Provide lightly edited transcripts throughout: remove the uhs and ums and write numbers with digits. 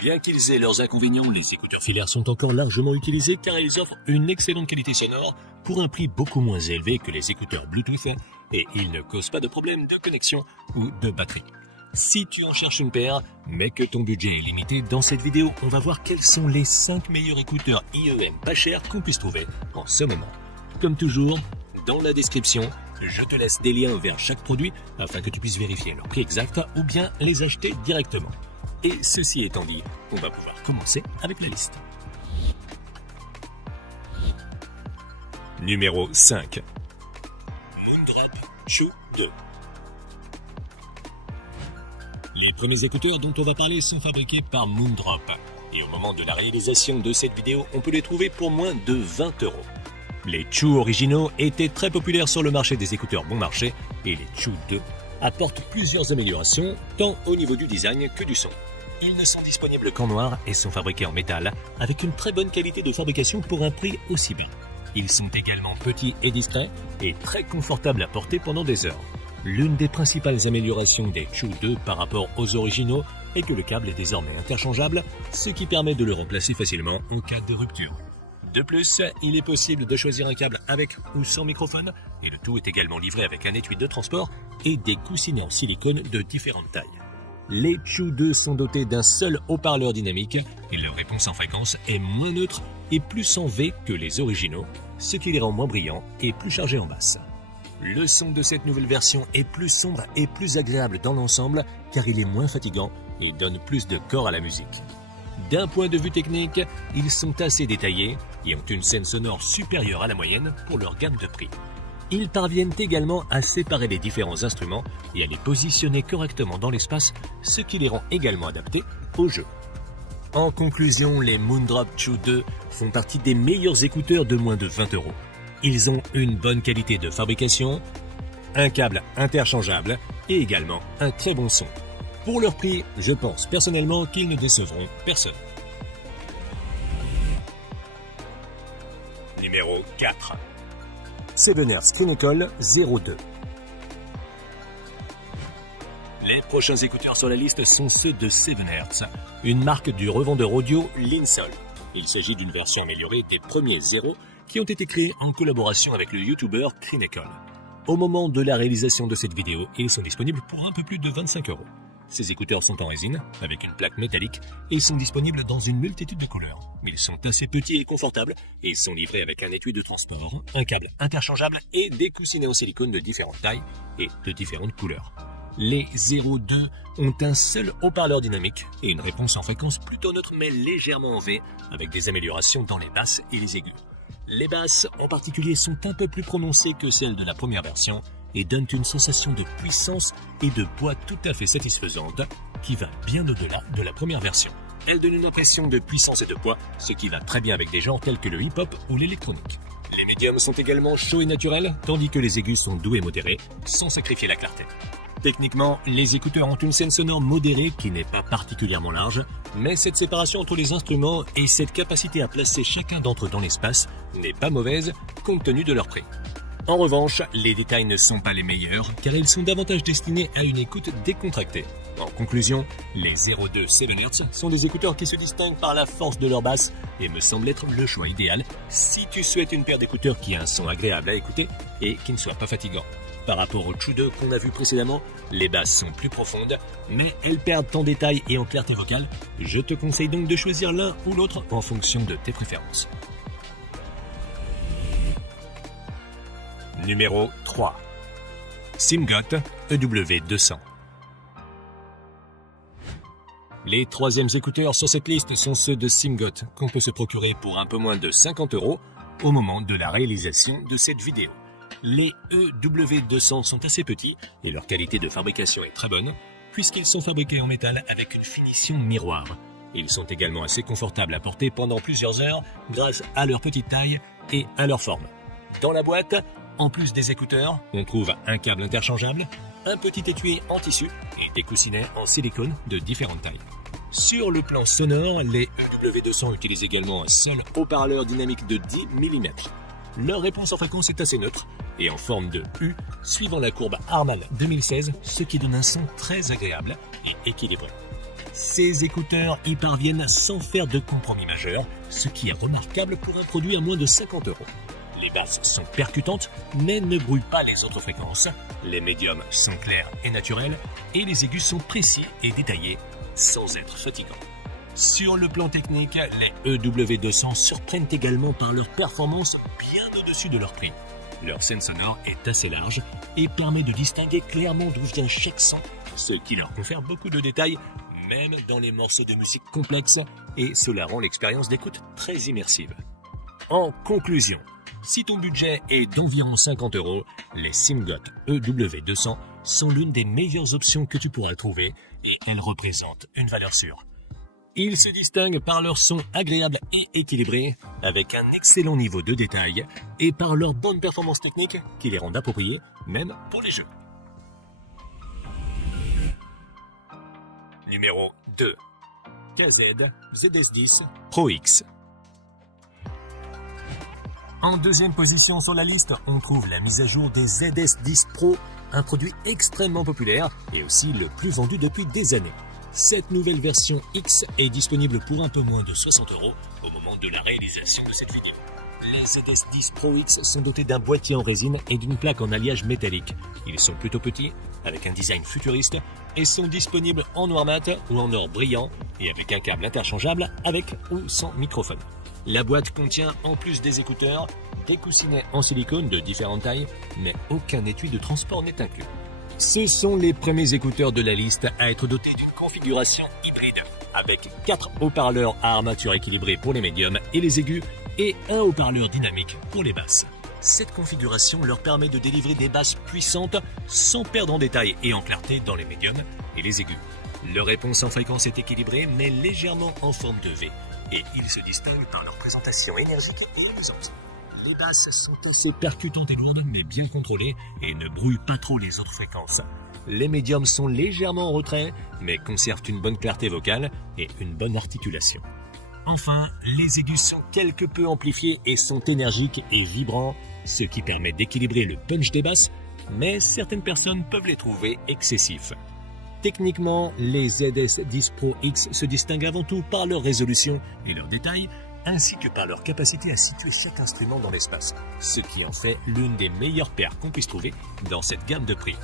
Bien qu'ils aient leurs inconvénients, les écouteurs filaires sont encore largement utilisés car ils offrent une excellente qualité sonore pour un prix beaucoup moins élevé que les écouteurs Bluetooth et ils ne causent pas de problème de connexion ou de batterie. Si tu en cherches une paire, mais que ton budget est limité, dans cette vidéo, on va voir quels sont les 5 meilleurs écouteurs IEM pas chers qu'on puisse trouver en ce moment. Comme toujours, dans la description, je te laisse des liens vers chaque produit afin que tu puisses vérifier leur prix exact ou bien les acheter directement. Et ceci étant dit, on va pouvoir commencer avec la liste. Numéro 5. Moondrop Chew 2. Les premiers écouteurs dont on va parler sont fabriqués par Moondrop. Et au moment de la réalisation de cette vidéo, on peut les trouver pour moins de 20 €. Les Chew originaux étaient très populaires sur le marché des écouteurs bon marché et les Chew 2 apportent plusieurs améliorations tant au niveau du design que du son. Ils ne sont disponibles qu'en noir et sont fabriqués en métal avec une très bonne qualité de fabrication pour un prix aussi bas. Ils sont également petits et discrets et très confortables à porter pendant des heures. L'une des principales améliorations des Chew 2 par rapport aux originaux est que le câble est désormais interchangeable, ce qui permet de le remplacer facilement en cas de rupture. De plus, il est possible de choisir un câble avec ou sans microphone et le tout est également livré avec un étui de transport et des coussinets en silicone de différentes tailles. Les Chew 2 sont dotés d'un seul haut-parleur dynamique et leur réponse en fréquence est moins neutre et plus en V que les originaux, ce qui les rend moins brillants et plus chargés en basse. Le son de cette nouvelle version est plus sombre et plus agréable dans l'ensemble car il est moins fatigant et donne plus de corps à la musique. D'un point de vue technique, ils sont assez détaillés et ont une scène sonore supérieure à la moyenne pour leur gamme de prix. Ils parviennent également à séparer les différents instruments et à les positionner correctement dans l'espace, ce qui les rend également adaptés au jeu. En conclusion, les Moondrop Chew 2 font partie des meilleurs écouteurs de moins de 20 €. Ils ont une bonne qualité de fabrication, un câble interchangeable et également un très bon son. Pour leur prix, je pense personnellement qu'ils ne décevront personne. Numéro 4. Sevener Screenecall 02. Les prochains écouteurs sur la liste sont ceux de Sevenhertz, une marque du revendeur audio Linsol. Il s'agit d'une version améliorée des premiers Zero qui ont été créés en collaboration avec le YouTuber Screenecall. Au moment de la réalisation de cette vidéo, ils sont disponibles pour un peu plus de 25 €. Ces écouteurs sont en résine, avec une plaque métallique, et ils sont disponibles dans une multitude de couleurs. Ils sont assez petits et confortables, et sont livrés avec un étui de transport, un câble interchangeable et des coussinets en silicone de différentes tailles et de différentes couleurs. Les 02 ont un seul haut-parleur dynamique et une réponse en fréquence plutôt neutre mais légèrement en V, avec des améliorations dans les basses et les aigus. Les basses en particulier sont un peu plus prononcées que celles de la première version, et donnent une sensation de puissance et de poids tout à fait satisfaisante qui va bien au-delà de la première version. Elle donne une impression de puissance et de poids, ce qui va très bien avec des genres tels que le hip-hop ou l'électronique. Les médiums sont également chauds et naturels, tandis que les aigus sont doux et modérés, sans sacrifier la clarté. Techniquement, les écouteurs ont une scène sonore modérée qui n'est pas particulièrement large, mais cette séparation entre les instruments et cette capacité à placer chacun d'entre eux dans l'espace n'est pas mauvaise compte tenu de leur prix. En revanche, les détails ne sont pas les meilleurs car ils sont davantage destinés à une écoute décontractée. En conclusion, les 02 Sevenhertz sont des écouteurs qui se distinguent par la force de leur basse et me semblent être le choix idéal si tu souhaites une paire d'écouteurs qui a un son agréable à écouter et qui ne soit pas fatigant. Par rapport aux Chew 2 qu'on a vu précédemment, les basses sont plus profondes, mais elles perdent en détail et en clarté vocale. Je te conseille donc de choisir l'un ou l'autre en fonction de tes préférences. Numéro 3. Simgot EW200. Les troisièmes écouteurs sur cette liste sont ceux de Simgot qu'on peut se procurer pour un peu moins de 50 € au moment de la réalisation de cette vidéo. Les EW200 sont assez petits et leur qualité de fabrication est très bonne puisqu'ils sont fabriqués en métal avec une finition miroir. Ils sont également assez confortables à porter pendant plusieurs heures grâce à leur petite taille et à leur forme. Dans la boîte, en plus des écouteurs, on trouve un câble interchangeable, un petit étui en tissu et des coussinets en silicone de différentes tailles. Sur le plan sonore, les EW200 utilisent également un seul haut-parleur dynamique de 10 mm. Leur réponse en fréquence est assez neutre et en forme de U, suivant la courbe Harman 2016, ce qui donne un son très agréable et équilibré. Ces écouteurs y parviennent sans faire de compromis majeur, ce qui est remarquable pour un produit à moins de 50 €. Les basses sont percutantes, mais ne brouillent pas les autres fréquences. Les médiums sont clairs et naturels, et les aigus sont précis et détaillés, sans être fatigants. Sur le plan technique, les EW200 surprennent également par leur performance bien au-dessus de leur prix. Leur scène sonore est assez large et permet de distinguer clairement d'où vient chaque son, ce qui leur confère beaucoup de détails, même dans les morceaux de musique complexes, et cela rend l'expérience d'écoute très immersive. En conclusion, si ton budget est d'environ 50 €, les Simgot EW200 sont l'une des meilleures options que tu pourras trouver et elles représentent une valeur sûre. Ils se distinguent par leur son agréable et équilibré, avec un excellent niveau de détail, et par leur bonne performance technique qui les rendent appropriés, même pour les jeux. Numéro 2. KZ ZS10 Pro X. En deuxième position sur la liste, on trouve la mise à jour des ZS10 Pro, un produit extrêmement populaire et aussi le plus vendu depuis des années. Cette nouvelle version X est disponible pour un peu moins de 60 € au moment de la réalisation de cette vidéo. Les ZS10 Pro X sont dotés d'un boîtier en résine et d'une plaque en alliage métallique. Ils sont plutôt petits, avec un design futuriste, et sont disponibles en noir mat ou en or brillant, et avec un câble interchangeable avec ou sans microphone. La boîte contient, en plus des écouteurs, des coussinets en silicone de différentes tailles, mais aucun étui de transport n'est inclus. Ce sont les premiers écouteurs de la liste à être dotés d'une configuration hybride, avec 4 haut-parleurs à armature équilibrée pour les médiums et les aigus, et un haut-parleur dynamique pour les basses. Cette configuration leur permet de délivrer des basses puissantes sans perdre en détail et en clarté dans les médiums et les aigus. Leur réponse en fréquence est équilibrée mais légèrement en forme de V, et ils se distinguent par leur présentation énergique et amusante. Les basses sont assez percutantes et lourdes mais bien contrôlées et ne brouillent pas trop les autres fréquences. Les médiums sont légèrement en retrait mais conservent une bonne clarté vocale et une bonne articulation. Enfin, les aigus sont quelque peu amplifiés et sont énergiques et vibrants, ce qui permet d'équilibrer le punch des basses, mais certaines personnes peuvent les trouver excessifs. Techniquement, les ZS10 Pro X se distinguent avant tout par leur résolution et leurs détails, ainsi que par leur capacité à situer chaque instrument dans l'espace, ce qui en fait l'une des meilleures paires qu'on puisse trouver dans cette gamme de prix.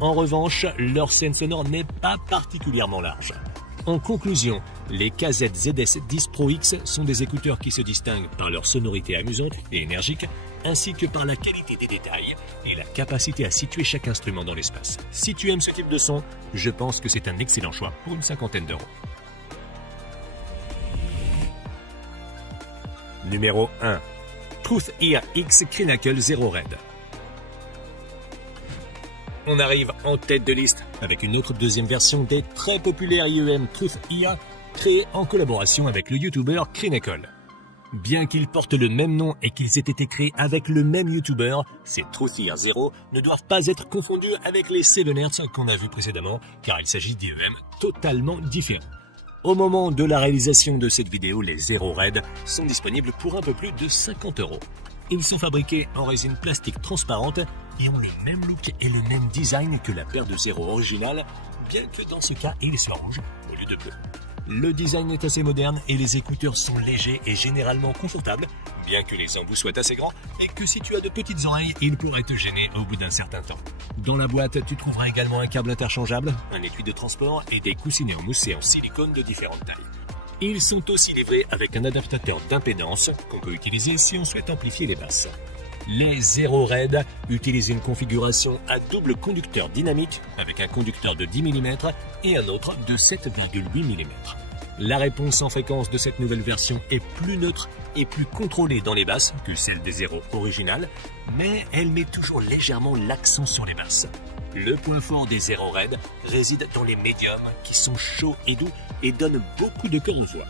En revanche, leur scène sonore n'est pas particulièrement large. En conclusion, les KZ ZS10 Pro X sont des écouteurs qui se distinguent par leur sonorité amusante et énergique, ainsi que par la qualité des détails et la capacité à situer chaque instrument dans l'espace. Si tu aimes ce type de son, je pense que c'est un excellent choix pour une cinquantaine d'euros. Numéro 1. Truth Ear X Crinacle Zero Red. On arrive en tête de liste avec une autre deuxième version des très populaires IEM Truth Ear, créée en collaboration avec le YouTuber Crinacle. Bien qu'ils portent le même nom et qu'ils aient été créés avec le même YouTuber, ces Truth Ear Zero ne doivent pas être confondus avec les 7 Hz qu'on a vus précédemment, car il s'agit d'IEM totalement différents. Au moment de la réalisation de cette vidéo, les Zero Red sont disponibles pour un peu plus de 50 €. Ils sont fabriqués en résine plastique transparente et ont le même look et le même design que la paire de Zero originale, bien que dans ce cas, ils soient rouges au lieu de bleu. Le design est assez moderne et les écouteurs sont légers et généralement confortables, bien que les embouts soient assez grands et que si tu as de petites oreilles, ils pourraient te gêner au bout d'un certain temps. Dans la boîte, tu trouveras également un câble interchangeable, un étui de transport et des coussinets en mousse et en silicone de différentes tailles. Ils sont aussi livrés avec un adaptateur d'impédance qu'on peut utiliser si on souhaite amplifier les basses. Les Zero Red utilisent une configuration à double conducteur dynamique avec un conducteur de 10 mm et un autre de 7,8 mm. La réponse en fréquence de cette nouvelle version est plus neutre et plus contrôlée dans les basses que celle des Zero originales, mais elle met toujours légèrement l'accent sur les basses. Le point fort des Zero Red réside dans les médiums qui sont chauds et doux et donnent beaucoup de cœur aux voix.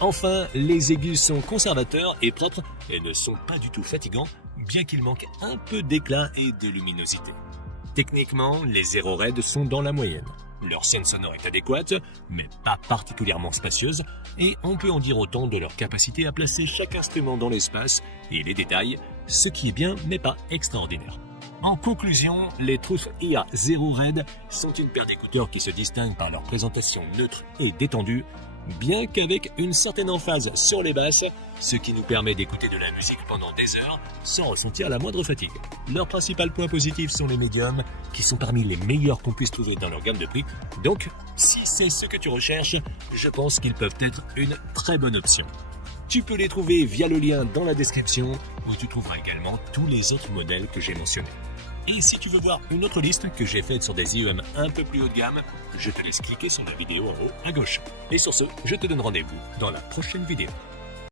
Enfin, les aigus sont conservateurs et propres et ne sont pas du tout fatigants, bien qu'ils manquent un peu d'éclat et de luminosité. Techniquement, les Zero Red sont dans la moyenne. Leur scène sonore est adéquate, mais pas particulièrement spacieuse, et on peut en dire autant de leur capacité à placer chaque instrument dans l'espace et les détails, ce qui est bien mais pas extraordinaire. En conclusion, les Truth IA Zero Red sont une paire d'écouteurs qui se distinguent par leur présentation neutre et détendue, bien qu'avec une certaine emphase sur les basses, ce qui nous permet d'écouter de la musique pendant des heures sans ressentir la moindre fatigue. Leurs principaux points positifs sont les médiums, qui sont parmi les meilleurs qu'on puisse trouver dans leur gamme de prix. Donc, si c'est ce que tu recherches, je pense qu'ils peuvent être une très bonne option. Tu peux les trouver via le lien dans la description, où tu trouveras également tous les autres modèles que j'ai mentionnés. Et si tu veux voir une autre liste que j'ai faite sur des IEM un peu plus haut de gamme, je te laisse cliquer sur la vidéo en haut à gauche. Et sur ce, je te donne rendez-vous dans la prochaine vidéo.